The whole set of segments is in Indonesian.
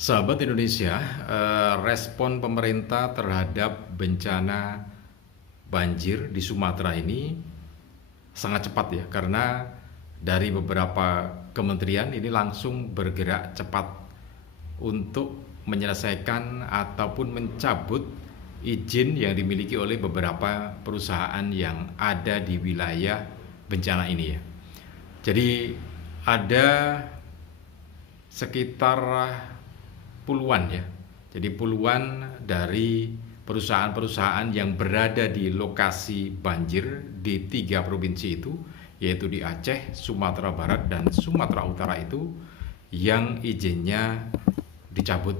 Sahabat Indonesia, respon pemerintah terhadap bencana banjir di Sumatera ini sangat cepat ya, karena dari beberapa kementerian ini langsung bergerak cepat untuk menyelesaikan ataupun mencabut izin yang dimiliki oleh beberapa perusahaan yang ada di wilayah bencana ini ya. Jadi ada sekitar puluhan ya. Jadi puluhan dari perusahaan-perusahaan yang berada di lokasi banjir di 3 provinsi itu, yaitu di Aceh, Sumatera Barat, dan Sumatera Utara itu yang izinnya dicabut.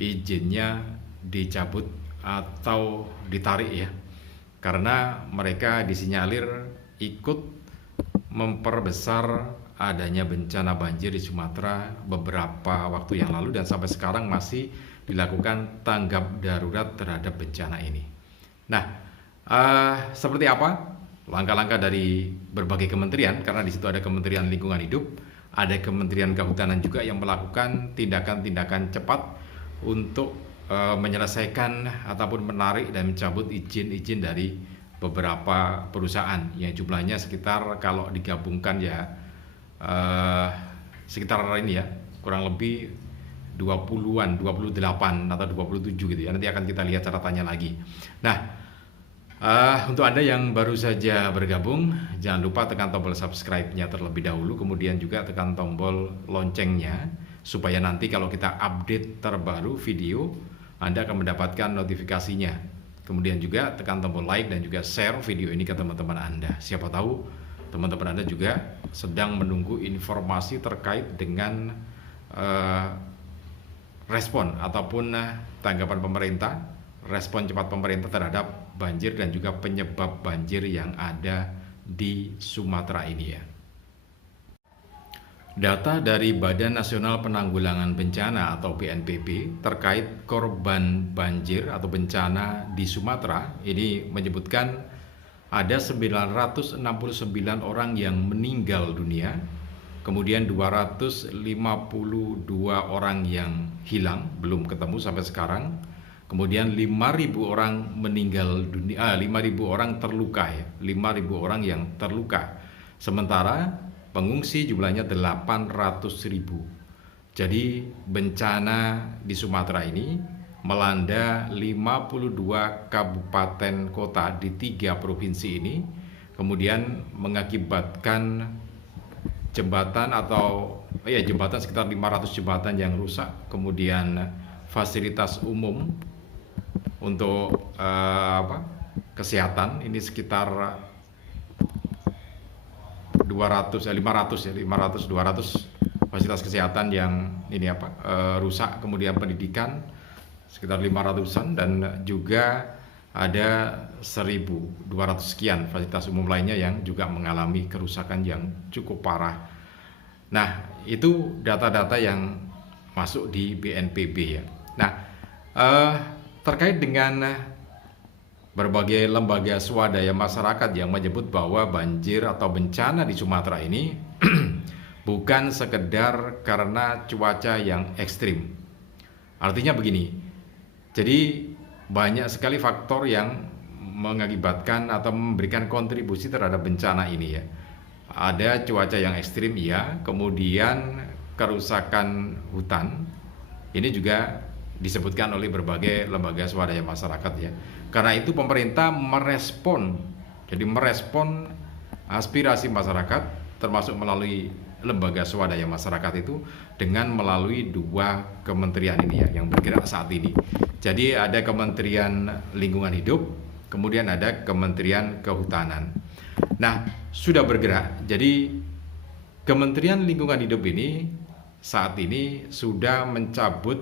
Izinnya dicabut atau ditarik ya. Karena mereka disinyalir ikut memperbesar adanya bencana banjir di Sumatera beberapa waktu yang lalu, dan sampai sekarang masih dilakukan tanggap darurat terhadap bencana ini. Nah, seperti apa langkah-langkah dari berbagai kementerian? Karena di situ ada Kementerian Lingkungan Hidup, ada Kementerian Kehutanan juga yang melakukan tindakan-tindakan cepat untuk menyelesaikan ataupun menarik dan mencabut izin-izin dari beberapa perusahaan yang jumlahnya sekitar, kalau digabungkan ya, sekitar ini ya, kurang lebih 20-an, 28 atau 27 gitu ya. Nanti akan kita lihat catatannya lagi. Nah, untuk Anda yang baru saja bergabung, jangan lupa tekan tombol subscribe-nya terlebih dahulu, kemudian juga tekan tombol loncengnya supaya nanti kalau kita update terbaru video, Anda akan mendapatkan notifikasinya. Kemudian juga tekan tombol like dan juga share video ini ke teman-teman Anda. Siapa tahu teman-teman Anda juga sedang menunggu informasi terkait dengan respon ataupun tanggapan pemerintah, respon cepat pemerintah terhadap banjir dan juga penyebab banjir yang ada di Sumatera ini ya. Data dari Badan Nasional Penanggulangan Bencana atau BNPB terkait korban banjir atau bencana di Sumatera ini menyebutkan ada 969 orang yang meninggal dunia, kemudian 252 orang yang hilang belum ketemu sampai sekarang, kemudian 5.000 orang meninggal dunia, 5.000 orang terluka ya, 5.000 orang yang terluka. Sementara pengungsi jumlahnya 800.000. Jadi bencana di Sumatera ini melanda 52 kabupaten kota di 3 provinsi ini, kemudian mengakibatkan jembatan atau jembatan sekitar 500 jembatan yang rusak, kemudian fasilitas umum untuk kesehatan ini sekitar 200 fasilitas kesehatan yang ini rusak, kemudian pendidikan sekitar 500-an, dan juga ada 1.200 sekian fasilitas umum lainnya yang juga mengalami kerusakan yang cukup parah. Nah, itu data-data yang masuk di BNPB ya. Nah, terkait dengan berbagai lembaga swadaya masyarakat yang menyebut bahwa banjir atau bencana di Sumatera ini bukan sekedar karena cuaca yang ekstrim. Artinya begini, jadi banyak sekali faktor yang mengakibatkan atau memberikan kontribusi terhadap bencana ini ya. Ada cuaca yang ekstrim ya, kemudian kerusakan hutan, ini juga disebutkan oleh berbagai lembaga swadaya masyarakat ya. Karena itu pemerintah merespon aspirasi masyarakat, termasuk melalui lembaga swadaya masyarakat itu, dengan melalui 2 kementerian ini ya yang bergerak saat ini. Jadi ada Kementerian Lingkungan Hidup, kemudian ada Kementerian Kehutanan. Nah, sudah bergerak. Jadi Kementerian Lingkungan Hidup ini saat ini sudah mencabut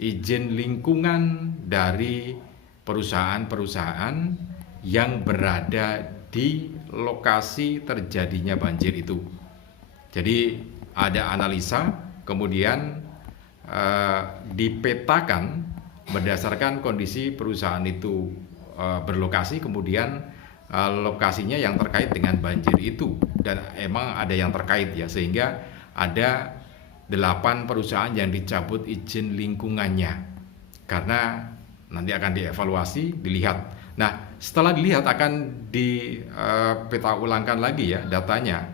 izin lingkungan dari perusahaan-perusahaan yang berada di lokasi terjadinya banjir itu. Jadi ada analisa, kemudian dipetakan berdasarkan kondisi perusahaan itu berlokasi, kemudian lokasinya yang terkait dengan banjir itu, dan emang ada yang terkait ya, sehingga ada 8 perusahaan yang dicabut izin lingkungannya karena nanti akan dievaluasi, dilihat. Nah, setelah dilihat akan peta ulangkan lagi ya datanya.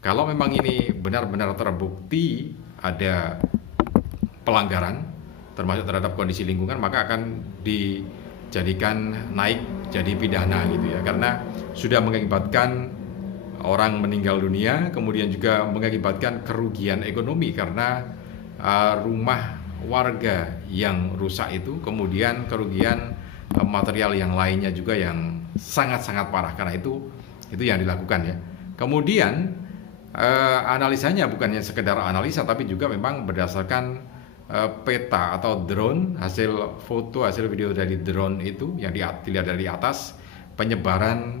Kalau memang ini benar-benar terbukti ada pelanggaran termasuk terhadap kondisi lingkungan, maka akan dijadikan naik jadi pidana gitu ya, karena sudah mengakibatkan orang meninggal dunia, kemudian juga mengakibatkan kerugian ekonomi karena rumah warga yang rusak itu, kemudian kerugian material yang lainnya juga yang sangat-sangat parah. Karena itu yang dilakukan ya. Kemudian analisanya bukannya sekedar analisa, tapi juga memang berdasarkan peta atau drone, hasil foto, hasil video dari drone itu yang dilihat dari atas, penyebaran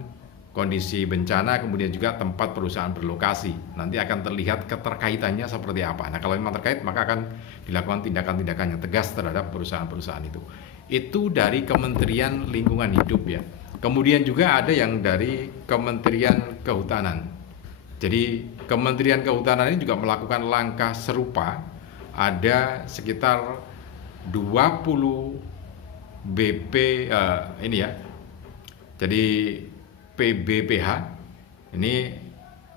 kondisi bencana, kemudian juga tempat perusahaan berlokasi. Nanti akan terlihat keterkaitannya seperti apa. Nah, kalau memang terkait, maka akan dilakukan tindakan-tindakan yang tegas terhadap perusahaan-perusahaan itu. Itu dari Kementerian Lingkungan Hidup ya. Kemudian juga ada yang dari Kementerian Kehutanan. Jadi Kementerian Kehutanan ini juga melakukan langkah serupa. Ada sekitar 20 BP ini ya. Jadi PBPH ini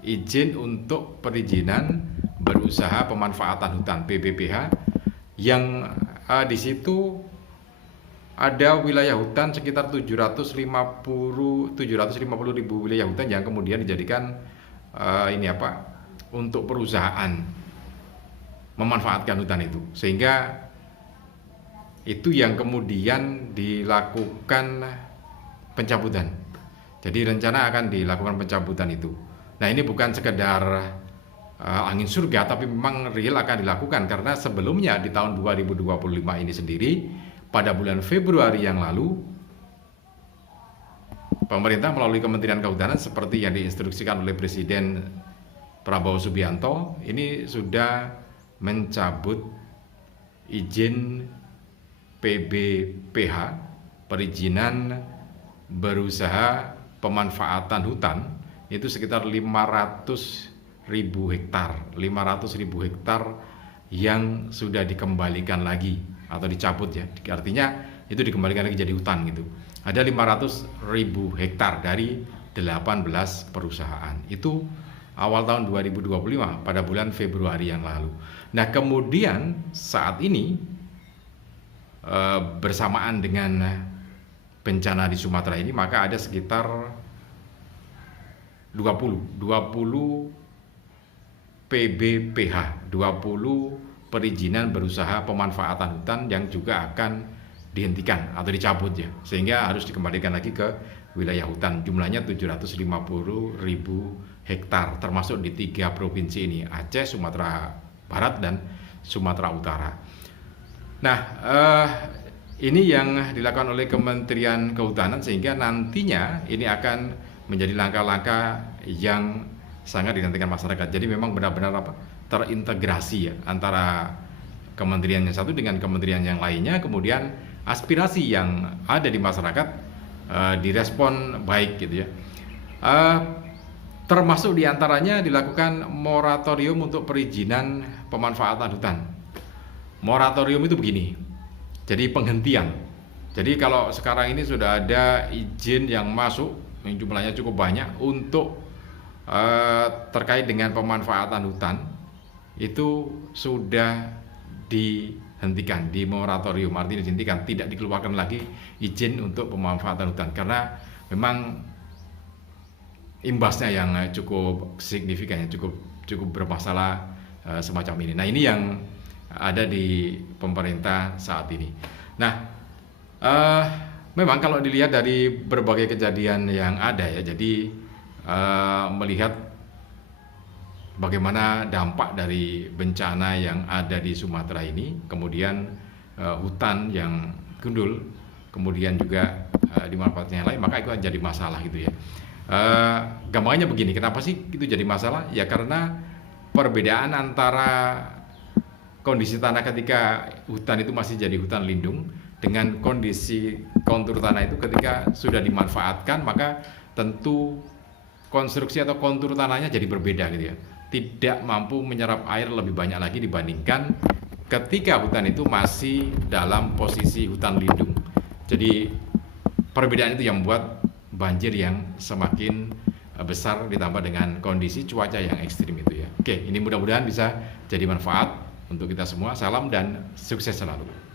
izin untuk perizinan berusaha pemanfaatan hutan, PBPH, yang di situ ada wilayah hutan sekitar 750 ribu wilayah hutan yang kemudian dijadikan untuk perusahaan memanfaatkan hutan itu, sehingga itu yang kemudian dilakukan pencabutan. Jadi rencana akan dilakukan pencabutan itu. Nah, ini bukan sekedar angin surga, tapi memang real akan dilakukan, karena sebelumnya di tahun 2025 ini sendiri pada bulan Februari yang lalu pemerintah melalui Kementerian Kehutanan seperti yang diinstruksikan oleh Presiden Prabowo Subianto ini sudah mencabut izin PBPH, perizinan berusaha pemanfaatan hutan, itu sekitar 500 ribu hektar yang sudah dikembalikan lagi atau dicabut ya, artinya itu dikembalikan lagi jadi hutan gitu. Ada 500 ribu hektar dari 18 perusahaan. Itu awal tahun 2025 pada bulan Februari yang lalu. Nah, kemudian saat ini bersamaan dengan bencana di Sumatera ini, maka ada sekitar 20 PBPH, 20 perizinan berusaha pemanfaatan hutan yang juga akan dihentikan atau dicabut ya, sehingga harus dikembalikan lagi ke wilayah hutan. Jumlahnya 750 ribu hektar, termasuk di 3 provinsi ini, Aceh, Sumatera Barat, dan Sumatera Utara. Nah, ini yang dilakukan oleh Kementerian Kehutanan, sehingga nantinya ini akan menjadi langkah-langkah yang sangat dinantikan masyarakat. Jadi memang benar-benar terintegrasi ya antara kementerian yang satu dengan kementerian yang lainnya, kemudian aspirasi yang ada di masyarakat direspon baik gitu ya. Termasuk diantaranya dilakukan moratorium untuk perizinan pemanfaatan hutan. Moratorium itu begini. Jadi penghentian. Jadi kalau sekarang ini sudah ada izin yang masuk, yang jumlahnya cukup banyak untuk terkait dengan pemanfaatan hutan, itu sudah dihentikan, di moratorium, artinya dihentikan, tidak dikeluarkan lagi izin untuk pemanfaatan hutan, karena memang imbasnya yang cukup signifikan, cukup bermasalah semacam ini. Nah, ini yang ada di pemerintah saat ini. Nah, memang kalau dilihat dari berbagai kejadian yang ada ya, jadi melihat bagaimana dampak dari bencana yang ada di Sumatera ini, kemudian hutan yang gundul, kemudian juga dimanfaatkan yang lain, maka itu jadi masalah gitu ya. Gampangnya begini, kenapa sih itu jadi masalah? Ya karena perbedaan antara kondisi tanah ketika hutan itu masih jadi hutan lindung dengan kondisi kontur tanah itu ketika sudah dimanfaatkan, maka tentu konstruksi atau kontur tanahnya jadi berbeda gitu ya. tidak mampu menyerap air lebih banyak lagi dibandingkan ketika hutan itu masih dalam posisi hutan lindung. Jadi perbedaan itu yang membuat banjir yang semakin besar ditambah dengan kondisi cuaca yang ekstrim itu ya. Oke, ini mudah-mudahan bisa jadi manfaat untuk kita semua. Salam dan sukses selalu.